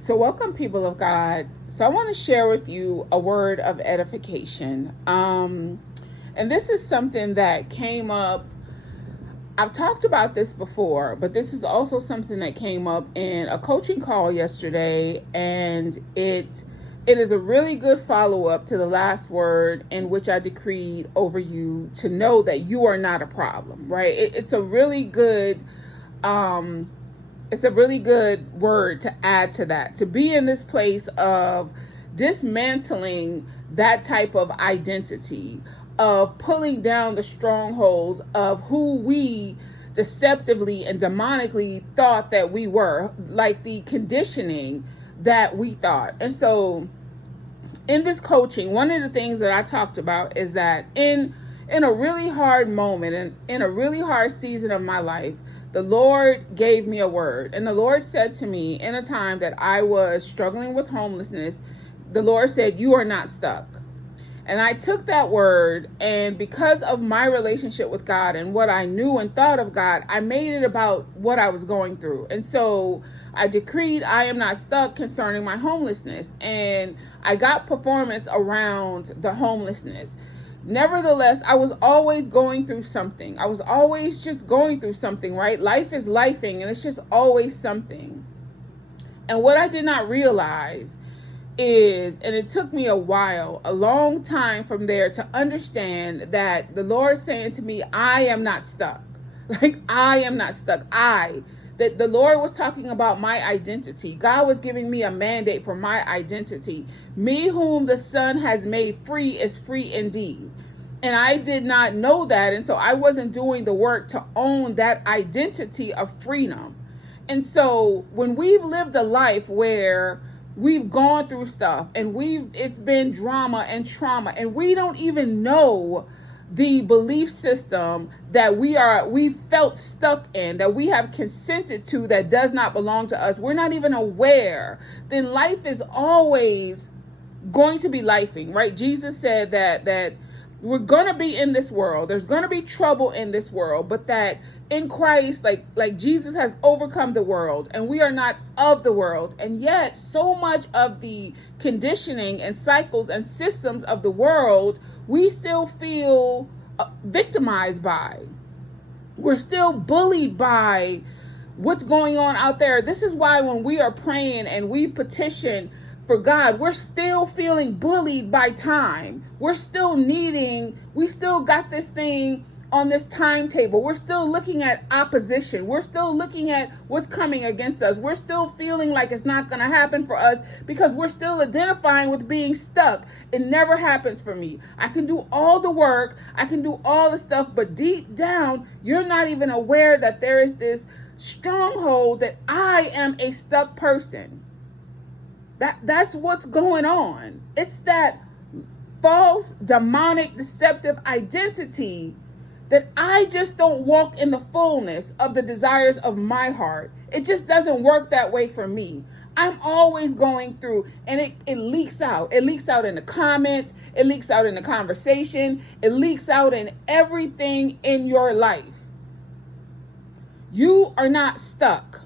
So, welcome, people of God. So, I want to share with you a word of edification. And this is something that came up. I've talked about this before, but this is also something that came up in a coaching call yesterday, and it is a really good follow-up to the last word in which I decreed over you to know that you are not a problem, right? It's a really good word to add to that, to be in this place of dismantling that type of identity, of pulling down the strongholds of who we deceptively and demonically thought that we were, like the conditioning that we thought. And so in this coaching, one of the things that I talked about is that in a really hard moment and in a really hard season of my life, the Lord gave me a word. And the Lord said to me, in a time that I was struggling with homelessness, the Lord said, "You are not stuck." And I took that word, and because of my relationship with God and what I knew and thought of God, I made it about what I was going through. And so I decreed, "I am not stuck" concerning my homelessness. And I got performance around the homelessness. Nevertheless, I was always going through something. I was always just going through something, right? Life is lifing, and it's just always something. And what I did not realize is, and it took me a while, a long time from there, to understand that the Lord saying to me, "I am not stuck." Like, I am not stuck. That the Lord was talking about my identity. God was giving me a mandate for my identity. Me whom the Son has made free is free indeed. And I did not know that. And so I wasn't doing the work to own that identity of freedom. And so when we've lived a life where we've gone through stuff and it's been drama and trauma, and we don't even know the belief system that we felt stuck in, that we have consented to, that does not belong to us, we're not even aware, then life is always going to be lifing, right? Jesus said that we're going to be in this world. There's going to be trouble in this world, but that in Christ, like Jesus has overcome the world, and we are not of the world. And yet so much of the conditioning and cycles and systems of the world, we still feel victimized by. We're still bullied by what's going on out there. This is why when we are praying and we petition for God, we're still feeling bullied by time. We still got this thing on this timetable. We're still looking at opposition. We're still looking at what's coming against us. We're still feeling like it's not going to happen for us because we're still identifying with being stuck. It never happens for me. I can do all the work. I can do all the stuff, but deep down, you're not even aware that there is this stronghold that I am a stuck person. That's what's going on. It's that false, demonic, deceptive identity that I just don't walk in the fullness of the desires of my heart. It just doesn't work that way for me. I'm always going through, and it leaks out. It leaks out in the comments. It leaks out in the conversation. It leaks out in everything in your life. You are not stuck,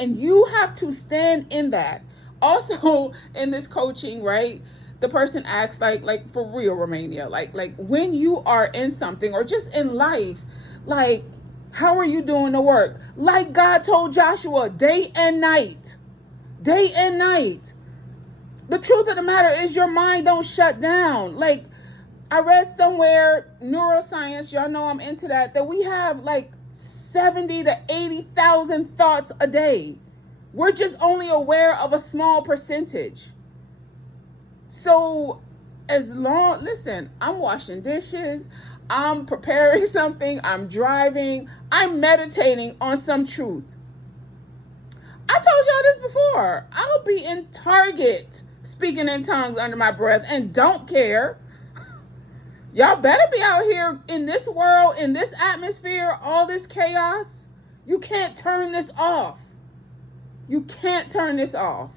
and you have to stand in that. Also, in this coaching, right, the person asks, like for real, Romania, like when you are in something or just in life, like, how are you doing the work? Like God told Joshua, day and night. Day and night. The truth of the matter is your mind don't shut down. Like, I read somewhere, neuroscience, y'all know I'm into that we have like 70 to 80,000 thoughts a day. We're just only aware of a small percentage. So listen, I'm washing dishes, I'm preparing something, I'm driving, I'm meditating on some truth. I told y'all this before. I'll be in Target speaking in tongues under my breath and don't care. Y'all better be out here in this world, in this atmosphere, all this chaos. You can't turn this off. You can't turn this off.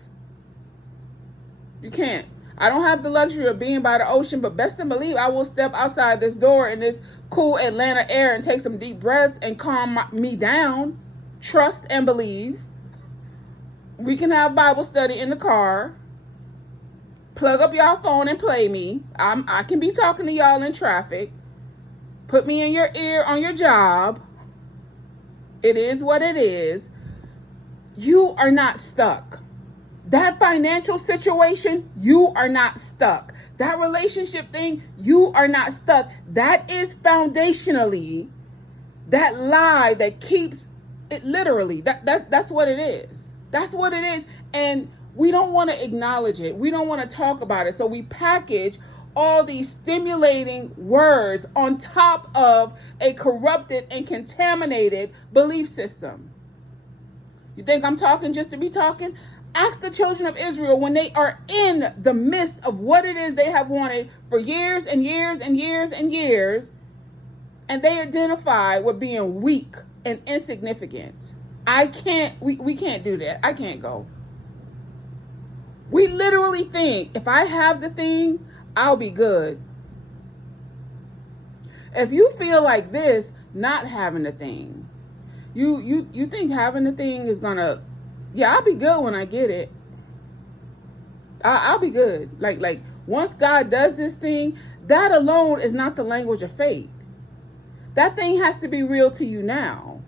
You can't. I don't have the luxury of being by the ocean, but best to believe I will step outside this door in this cool Atlanta air and take some deep breaths and calm me down. Trust and believe. We can have Bible study in the car. Plug up y'all phone and play me. I can be talking to y'all in traffic. Put me in your ear on your job. It is what it is. You are not stuck. That financial situation, you are not stuck. That relationship thing, you are not stuck. That is foundationally that lie that keeps it literally. That's what it is. That's what it is. And we don't want to acknowledge it. We don't want to talk about it. So we package all these stimulating words on top of a corrupted and contaminated belief system. You think I'm talking just to be talking? Ask the children of Israel when they are in the midst of what it is they have wanted for years and years and years and years, and they identify with being weak and insignificant. We can't do that. I can't go. We literally think, if I have the thing, I'll be good. If you feel like this, not having the thing, you think having the thing is gonna, yeah, I'll be good when I get it. I'll be good. Like once God does this thing, that alone is not the language of faith. That thing has to be real to you now.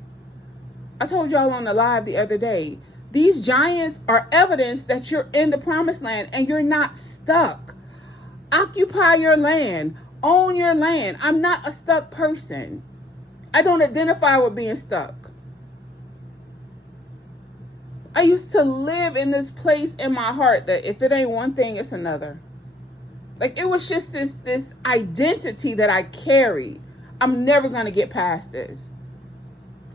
I told y'all on the live the other day, these giants are evidence that you're in the promised land and you're not stuck. Occupy your land. Own your land. I'm not a stuck person. I don't identify with being stuck. I used to live in this place in my heart that if it ain't one thing, it's another. Like it was just this identity that I carried. I'm never going to get past this.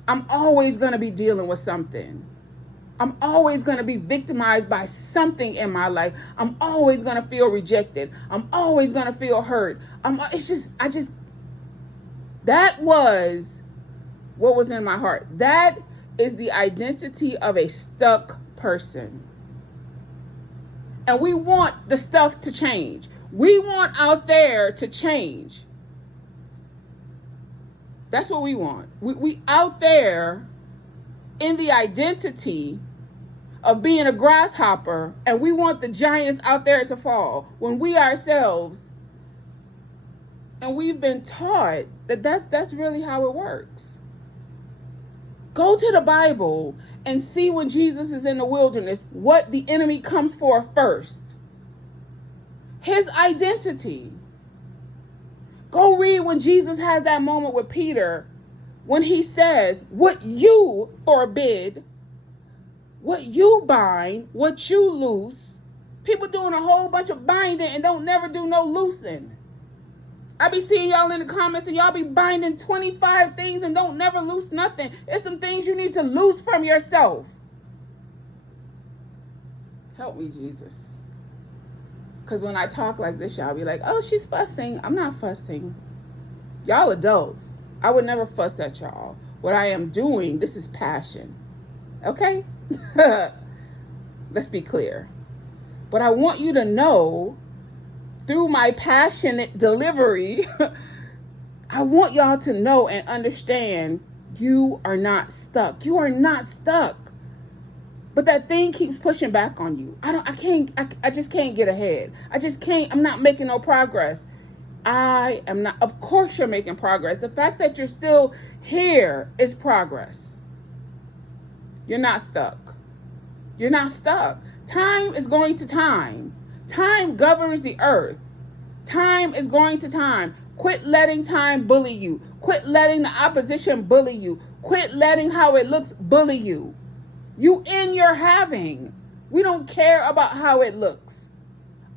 I'm always going to be dealing with something. I'm always going to be victimized by something in my life. I'm always going to feel rejected. I'm always going to feel hurt. That was what was in my heart. That is the identity of a stuck person. And we want the stuff to change. We want out there to change. That's what we want. We out there in the identity of being a grasshopper, and we want the giants out there to fall when we ourselves, and we've been taught that's really how it works. Go to the Bible and see when Jesus is in the wilderness, what the enemy comes for first. His identity. Go read when Jesus has that moment with Peter, when he says, what you forbid, what you bind, what you loose. People doing a whole bunch of binding and don't never do no loosing. I be seeing y'all in the comments and y'all be binding 25 things and don't never loose nothing. It's some things you need to loose from yourself. Help me, Jesus. Because when I talk like this, y'all be like, oh, she's fussing. I'm not fussing. Y'all adults. I would never fuss at y'all. What I am doing, this is passion. Okay? Let's be clear. But I want you to know, through my passionate delivery, I want y'all to know and understand you are not stuck. You are not stuck. But that thing keeps pushing back on you. I just can't get ahead. I'm not making no progress. I am not. Of course you're making progress. The fact that you're still here is progress. You're not stuck. You're not stuck. Time is going to time. Time governs the earth. Time is going to time. Quit letting time bully you. Quit letting the opposition bully you. Quit letting how it looks bully you. You in your having. We don't care about how it looks.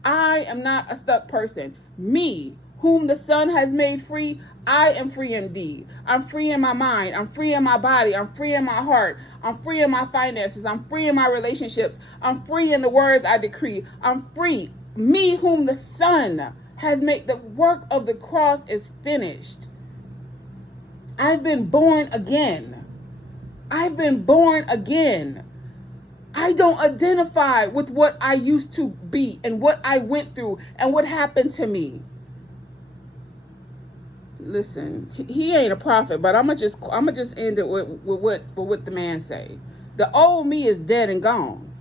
I am not a stuck person. Me, whom the Son has made free, I am free indeed. I'm free in my mind. I'm free in my body. I'm free in my heart. I'm free in my finances. I'm free in my relationships. I'm free in the words I decree. I'm free. Me, whom the Son has made. The work of the cross is finished. I've been born again. I've been born again. I don't identify with what I used to be and what I went through and what happened to me. Listen, he ain't a prophet, but I'm gonna just end it with what the man say. The old me is dead and gone.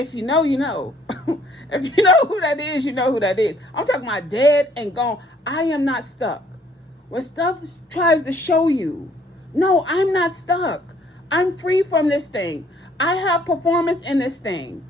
If you know, you know. If you know who that is, you know who that is. I'm talking about dead and gone. I am not stuck. When stuff tries to show you, no, I'm not stuck. I'm free from this thing. I have performance in this thing.